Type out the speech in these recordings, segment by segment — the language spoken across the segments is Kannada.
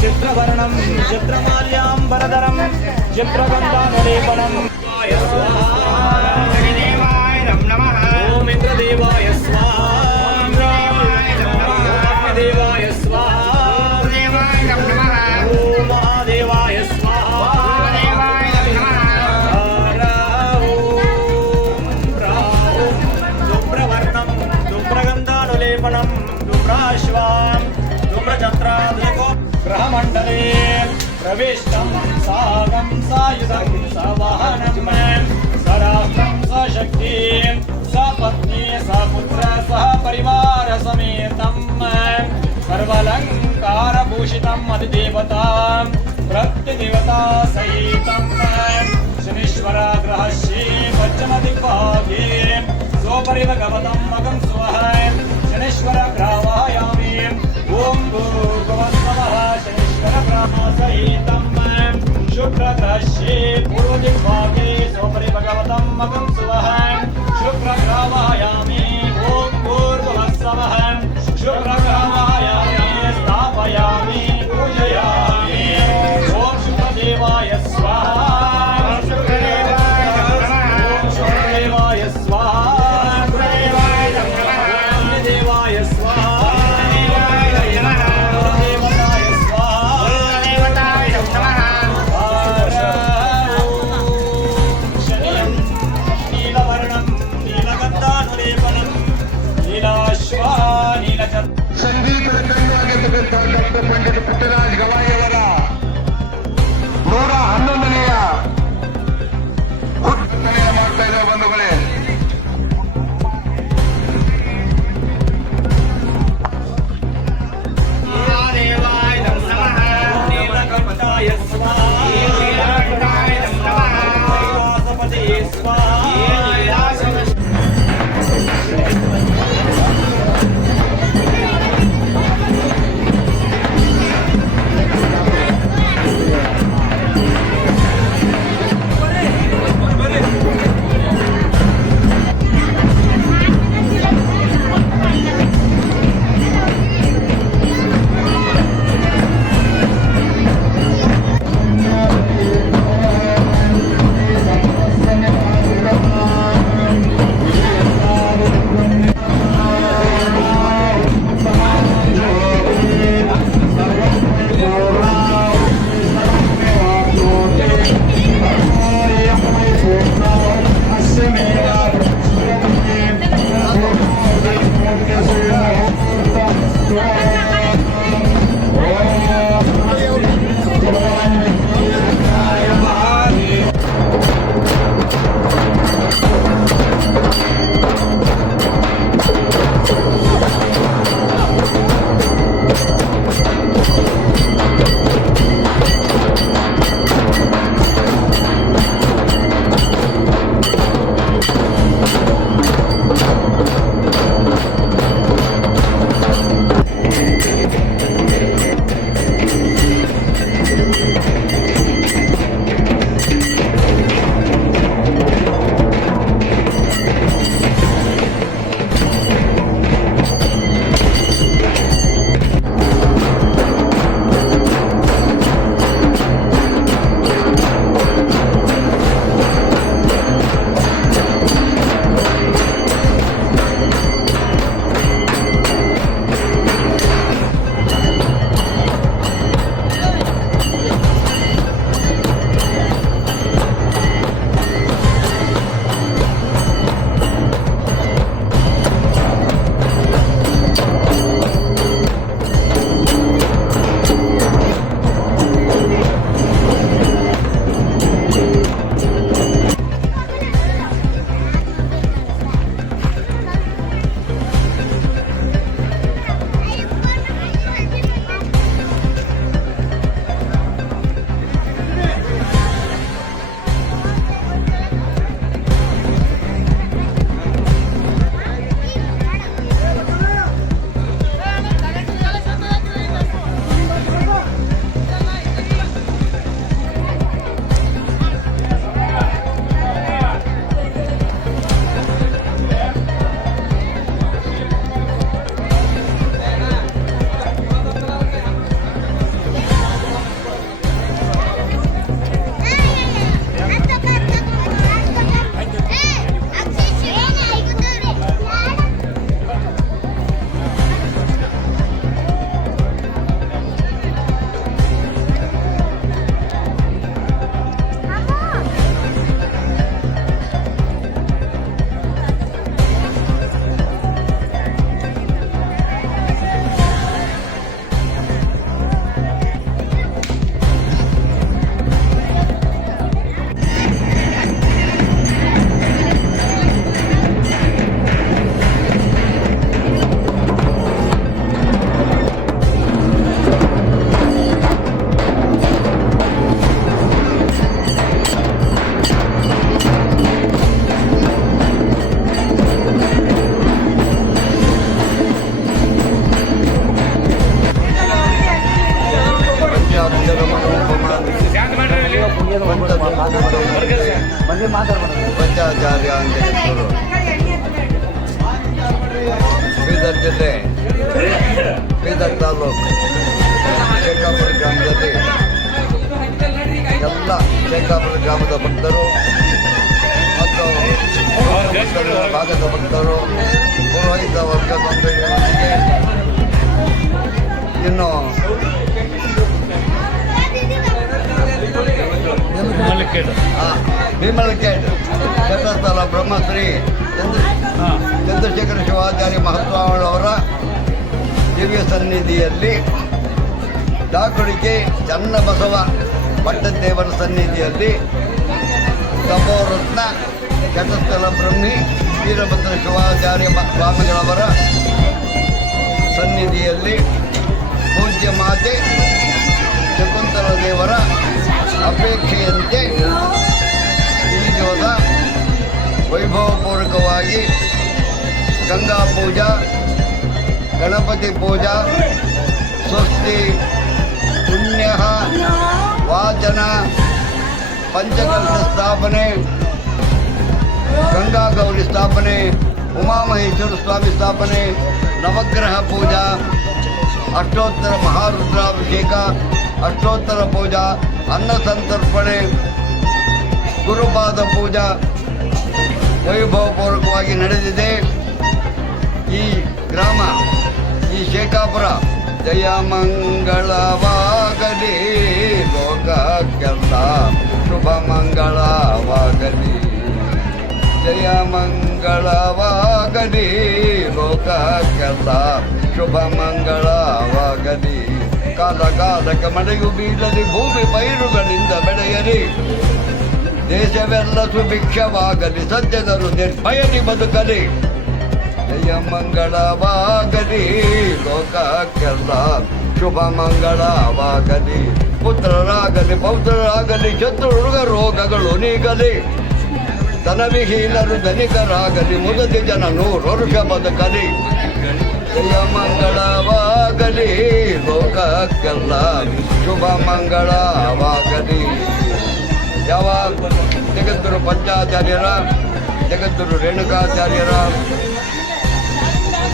చిత్రవర్ణం చిత్రమాల్యాంబరధరం చిత్రగంధానులేపనం ఓం ఇంద్రదేవాయ దేవాయ ఓం మహాదేవాయ దుమ్రవర్ణం దుమ్రగంధానులేపనం దుమ్రాశ్వాం దుమ్రచంద్రాదికో ग्रहमंडले प्रविष्टं सागं सायुधं सवाहनं सराष्ट्रं सशक्तिं सपत्नी सपुत्र सह परिवार समेतं सर्वालंकारभूषितम् अधिदेवतां प्रत्यदेवता सहितं शनीश्वराग्रहस्य पश्चिमदिग्भागे सोपरि भगवतं मगं स्वः शनीश्वरग्रावायामि ओम भूर्भुवस्सवः शनीश्वरग्रामसहितं शुक्रग्रहस्य पूर्वदिग्भागे सोपरि भगवतं मगं स्वः शुक्रग्रावायामि ओम भूर्भुवस्सवः शुक्रग्रावायामि स्थापयामि पूजयामि ओम शुक्रदेवाय स्वाहा ओम शुक्रदेवाय स्वाहा देवाय स्वाहा ಸಂಗೀತ ರಂಗವಾಗಿರ್ತಕ್ಕಂಥ ಡಾಕ್ಟರ್ ಪಂಡಿತ ಪುಟ್ಟರಾಜ್ ಗವಾಯಿಯವರ 111ನೆಯ ಹುಟ್ಟುಹಬ್ಬ ಮಾಡ್ತಾ ಇರುವ ಬಂಧುಗಳೇ, ಪಂಚಾಚಾರ್ಯ ಅಂತ ಹೆಸರು. ಬೀದರ್ ಜಿಲ್ಲೆ ಬೀದರ್ ತಾಲೂಕು ಶೇಖಾಪುರ ಗ್ರಾಮದಲ್ಲಿ ಎಲ್ಲ ಶೇಖಾಪುರ ಗ್ರಾಮದ ಭಕ್ತರು ಮತ್ತು ಭಾಗದ ಭಕ್ತರು ಪುರೋಹಿತ ವರ್ಗದೊಂದಿಗೆ ಇನ್ನು ಭೀಮಲಕೇಡ್ ಕ್ಷೇತ್ರಸ್ಥಲ ಬ್ರಹ್ಮಶ್ರೀ ಚಂದ್ರಶೇಖರ ಶಿವಾಚಾರ್ಯ ಮಹಾಸ್ವಾಮಿಗಳವರ ದಿವ್ಯ ಸನ್ನಿಧಿಯಲ್ಲಿ ದಾಕುಳಿಕೆ ಚನ್ನಬಸವ ಪಟ್ಟದೇವರ ಸನ್ನಿಧಿಯಲ್ಲಿ ತಪೋರತ್ನ ಕ್ಷೇತ್ರಸ್ಥಲ ಬ್ರಹ್ಮಿ ವೀರಭದ್ರ ಶಿವಾಚಾರ್ಯ ಸ್ವಾಮಿಗಳವರ ಸನ್ನಿಧಿಯಲ್ಲಿ ಪೂಜ್ಯ ಮಾತೆ ಶಕುಂತಲ ದೇವರ ಅಪೇಕ್ಷೆಯಂತೆ ಈ ದಿವಸ ವೈಭವಪೂರ್ವಕವಾಗಿ ಗಂಗಾ ಪೂಜಾ, ಗಣಪತಿ ಪೂಜಾ, ಸ್ವಸ್ತಿ, ಪುಣ್ಯ, ವಾಚನ, ಪಂಚಕಲಶ ಸ್ಥಾಪನೆ, ಗಂಗಾ ಗೌರಿ ಸ್ಥಾಪನೆ, ಉಮಾಮಹೇಶ್ವರ ಸ್ವಾಮಿ ಸ್ಥಾಪನೆ, ನವಗ್ರಹ ಪೂಜಾ, ಅಷ್ಟೋತ್ತರ ಮಹಾರುದ್ರಾಭಿಷೇಕ, ಅಷ್ಟೋತ್ತರ ಪೂಜಾ, ಅನ್ನ ಸಂತರ್ಪಣೆ, ಗುರುಪಾದ ಪೂಜಾ ವೈಭವಪೂರ್ವಕವಾಗಿ ನಡೆದಿದೆ. ಈ ಗ್ರಾಮ, ಈ ಶೇಖಾಪುರ ಜಯ ಮಂಗಳವಾಗಲಿ, ಲೋಕಕ್ಕೆಲ್ಲ ಶುಭ ಮಂಗಳವಾಗಲಿ, ಜಯ ಮಂಗಳವಾಗಲಿ, ಲೋಕಕ್ಕೆಲ್ಲ ಶುಭ ಮಂಗಳವಾಗಲಿ. ಕಾಲ ಕಾಲಕ್ಕೆ ಮಳೆಯು ಬೀಳಲಿ, ಭೂಮಿ ಪೈರುಗಳಿಂದ ಬೆಳೆಯಲಿ, ದೇಶವೆಲ್ಲ ಸುಭಿಕ್ಷವಾಗಲಿ, ಸಜ್ಜನರು ನಿರ್ಭಯಲಿ ಬದುಕಲಿ, ಜಯ ಮಂಗಳವಾಗಲಿ, ಲೋಕಕ್ಕೆಲ್ಲ ಶುಭ ಮಂಗಳವಾಗಲಿ. ಪುತ್ರರಾಗಲಿ ಪೌತ್ರರಾಗಲಿ, ಶತ್ರುಗ ರೋಗಗಳು ನೀಗಲಿ, ಧನವಿಹೀನರು ಧನಿಕರಾಗಲಿ, ಮುದದಿ ಜನ 100 ವರುಷ ಬದುಕಲಿ, ಜಯ ಮಂಗಳವಾಗಲಿ, ಲೋಕಕ್ಕೆಲ್ಲ ಶುಭ ಮಂಗಳವಾಗಲಿ. ಯಾವ ಜಗದ್ಗುರು ಪಂಚಾಚಾರ್ಯರ, ಜಗದ್ಗುರು ರೇಣುಕಾಚಾರ್ಯರ,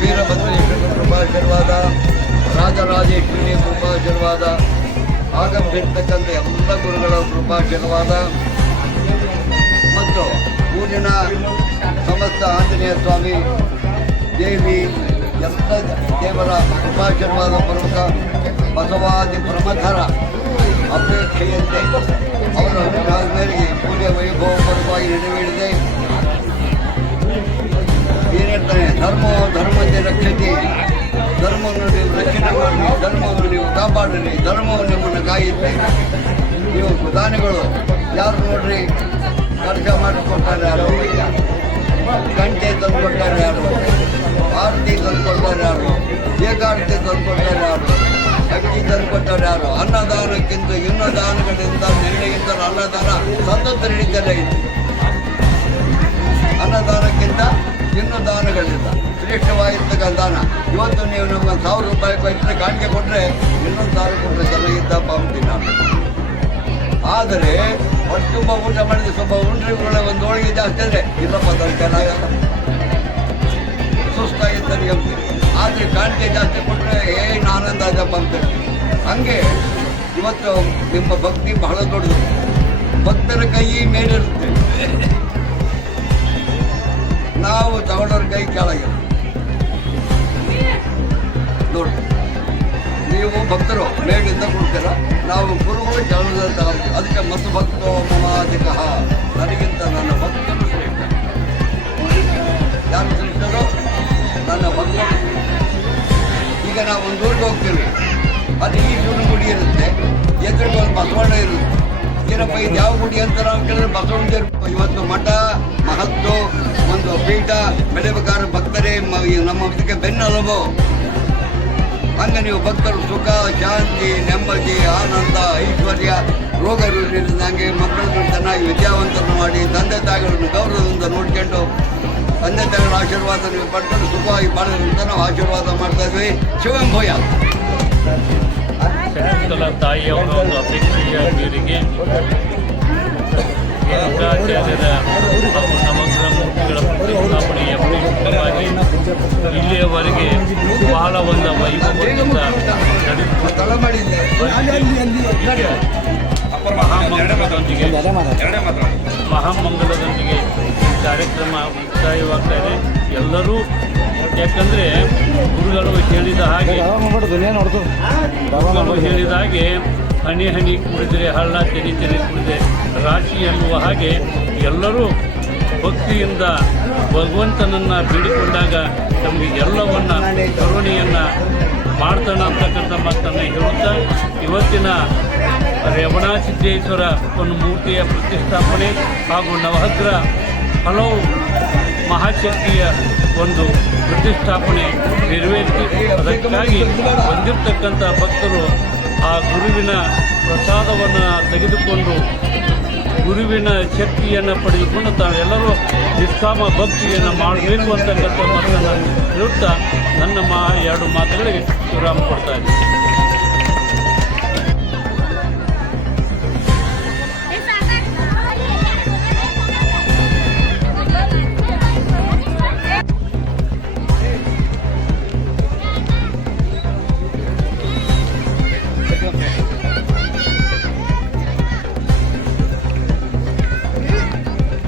ವೀರಭದ್ರೇಶ್ವರ ಕೃಪಾಶೀರ್ವಾದ, ರಾಜರಾಜೇಶ್ವರಿ ಕೃಪಾಶೀರ್ವಾದ, ಆಗಮಿಸಿರ್ತಕ್ಕಂಥ ಎಲ್ಲ ಗುರುಗಳ ಕೃಪಾಶೀರ್ವಾದ ಮತ್ತು ಊರಿನ ಸಮಸ್ತ ಆಂಜನೇಯ ಸ್ವಾಮಿ, ದೇವಿ ಎಲ್ಲ ದೇವರ ಕೃಪಾಶೀರ್ವಾದ ಪೂರ್ವಕ ಬಸವಾದಿ ಪ್ರಮಥರ ಅಪೇಕ್ಷೆಯಂತೆ ಅವರ ಅನುಗ್ರಹದ ಮೇರೆಗೆ ಪೂಜೆ ವೈಭವಪೂರ್ವಕವಾಗಿ ನೆರವೇರಿದೆ. ಏನಿರ್ತಾನೆ, ಧರ್ಮತೆ ರಕ್ಷತೆ, ಧರ್ಮವನ್ನು ನೀವು ರಕ್ಷಣೆ ಮಾಡಿ, ಧರ್ಮವನ್ನು ನೀವು ಕಾಪಾಡಲಿ, ಧರ್ಮವನ್ನು ನಿಮ್ಮನ್ನು ಕಾಯುತ್ತೆ. ನೀವು ದಾನಿಗಳು ಯಾರು ನೋಡ್ರಿ, ಖರ್ಚ ಮಾಡಿಕೊಡ್ತಾರೆ ಯಾರು, ಗಂಟೆ ತಂದುಕೊಡ್ತಾರೆ ಯಾರು, ಆರತಿ ತಂದುಕೊಡ್ತಾರೆ ಯಾರು, ಏಕಾರತಿ ತಂದುಕೊಡ್ತಾರೆ ಯಾರು, ಅಕ್ಕಿ ತಂದುಕೊಡ್ತಾರೆ ಯಾರು. ಅನ್ನದಾನಕ್ಕಿಂತ ಇನ್ನೂ ದಾನಗಳಿಂದ ನೆರಳಿಗಿಂತ ಅನ್ನದಾನ ಸತತ ನಡೀತಲೇ ಇದೆ. ಅನ್ನದಾನಕ್ಕಿಂತ ಇನ್ನೂ ದಾನಗಳಿಂದ ಶ್ರೇಷ್ಠವಾಗಿರ್ತಕ್ಕಂಥ ದಾನ. ಇವತ್ತು ನೀವು ನಮ್ಗೆ 1000 ರೂಪಾಯಿ ಕೊಟ್ಟರೆ, ಕಾಣಿಕೆ ಕೊಟ್ಟರೆ, ಇನ್ನೊಂದು 1000 ಕೊಟ್ಟರೆ ಚೆನ್ನಾಗಿದ್ದಪ್ಪ ಅಂತೀನಿ ನಾನು. ಆದರೆ ಹೊಟ್ಟೆ ತುಂಬ ಊಟ ಮಾಡಿದ್ರೆ ಸ್ವಲ್ಪ ಉಂಡ್ರಿಗಳ ಒಂದು ಹೋಳಿಗೆ ಜಾಸ್ತಿ ಅಂದರೆ ಇಲ್ಲಪ್ಪ ಅದನ್ನು ಚೆನ್ನಾಗಲ್ಲ, ಸುಸ್ತಾಗಿರ್ತಾನೆ ಅಂತೀವಿ. ಆದರೆ ಕಾಣಿಕೆ ಜಾಸ್ತಿ ಕೊಟ್ಟರೆ ಏನು ಆನಂದ ಆದಪ್ಪ ಅಂತೀವಿ. ಹಂಗೆ ಇವತ್ತು ನಿಮ್ಮ ಭಕ್ತಿ ಬಹಳ ದೊಡ್ಡದು. ಭಕ್ತರ ಕೈ ಮೇಲಿರುತ್ತೆ, ನಾವು ತಗೊಂಡವ್ರ ಕೈ ಕೆಳಗಿರುತ್ತೆ. ನೋಡಿ, ನೀವು ಭಕ್ತರು ಮೇಲಿಂದ ಕೊಡ್ತೀರ, ನಾವು ಗುರುಗಳು ಕೆಳಗಿಂದ ತಗೊಳ್ತೀವಿ. ಅದಕ್ಕೆ ಮತ್ತು ಭಕ್ತೋ ಮಮಾಧಿಕ, ನನಗಿಂತ ನನ್ನ ಭಕ್ತರು ಶ್ರೇಷ್ಠ. ಯಾರು ಶ್ರೇಷ್ಠರು? ನನ್ನ ಭಕ್ತರು. ಈಗ ನಾವು ಒಂದು ಊರಿಗೆ ಹೋಗ್ತೀವಿ, ಅದು ಈಶ್ವರನ ಗುಡಿ ಇರುತ್ತೆ, ಎದುರಿಗೆ ಒಂದು ಬಸವಣ್ಣ ಇರುತ್ತೆ. ಏನಪ್ಪ ಇದು ಯಾವ ಗುಡಿ ಅಂತ ನಾವು ಕೇಳಿದ್ರೆ ಬಸವಣ್ಣ. ಇವತ್ತು ಮಠ ಮಹತ್ವ ಒಂದು ಪೀಠ ಬೆಳೆಬೇಕಾದ್ರೆ ಭಕ್ತರೇ ನಮ್ಮ ಇದಕ್ಕೆ ಬೆನ್ನೆಲುಬು. ಹಂಗೆ ನೀವು ಭಕ್ತರು ಸುಖ, ಶಾಂತಿ, ನೆಮ್ಮದಿ, ಆನಂದ, ಐಶ್ವರ್ಯ, ರೋಗ ರುಜಿನದಂಗೆ ಮಕ್ಕಳನ್ನು ಚೆನ್ನಾಗಿ ವಿದ್ಯಾವಂತರನ್ನು ಮಾಡಿ, ತಂದೆ ತಾಯಿಗಳನ್ನು ಗೌರವದಿಂದ ನೋಡ್ಕೊಂಡು, ತಂದೆ ತಾಯಿಗಳ ಆಶೀರ್ವಾದ ನೀವು ಪಡ್ಕೊಂಡು ಸುಖವಾಗಿ ಬಾಳೋದಂತ ನಾವು ಆಶೀರ್ವಾದ ಮಾಡ್ತಾ ಇದ್ವಿ. ಶಿವಂಭೂಯ. ತಾಯಿಯವರ ಒಂದು ಅಪೇಕ್ಷೆಯ ಮೇರೆಗೆ ಒಂದು ವೈಭವದಿಂದ ನಡೆದು ತಳ ಮಾಡಿದ್ದೆ ಮಹಾಮಂಗಲದೊಂದಿಗೆ ಈ ಕಾರ್ಯಕ್ರಮ ಮುಕ್ತಾಯವಾಗ್ತಾ ಇದೆ. ಎಲ್ಲರೂ ಯಾಕಂದರೆ ಗುರುಗಳು ಹೇಳಿದ ಹಾಗೆ ಹನಿ ಹನಿ ಕುಡಿದರೆ ಹಳ್ಳ ತೆರಿ ತೆರಿ ಕುಡಿದೆ ರಾಶಿ ಎನ್ನುವ ಹಾಗೆ ಎಲ್ಲರೂ ಭಕ್ತಿಯಿಂದ ಭಗವಂತನನ್ನು ಬೇಡಿಕೊಂಡಾಗ ನಮಗೆ ಎಲ್ಲವನ್ನು ಕರುಣೆಯನ್ನು ಮಾಡ್ತಾನೆ ಅಂತಕ್ಕಂಥ ಮಾತನ್ನು ಹೇಳುತ್ತಾ ಇವತ್ತಿನ ರೇವಣಸಿದ್ದೇಶ್ವರ ಒಂದು ಮೂರ್ತಿಯ ಪ್ರತಿಷ್ಠಾಪನೆ ಹಾಗೂ ನವಗ್ರ ಹಲವು ಮಹಾಶಕ್ತಿಯ ಒಂದು ಪ್ರತಿಷ್ಠಾಪನೆ ನೆರವೇರಿಸಿ ಅದಕ್ಕಾಗಿ ಬಂದಿರತಕ್ಕಂಥ ಭಕ್ತರು ಆ ಗುರುವಿನ ಪ್ರಸಾದವನ್ನು ತೆಗೆದುಕೊಂಡು ಗುರುವಿನ ಶಕ್ತಿಯನ್ನು ಪಡೆದುಕೊಂಡು ತಾವೆಲ್ಲರೂ ನಿಷ್ಕಾಮ ಭಕ್ತಿಯನ್ನು ಮಾಡಬೇಕು ಅಂತಕ್ಕಂಥ ಮಾತನ್ನು ಹೇಳುತ್ತಾ ನನ್ನ ಎರಡು ಮಾತುಗಳಿಗೆ ವಿರಾಮ ಕೊಡ್ತಾ ಇದ್ದೀನಿ.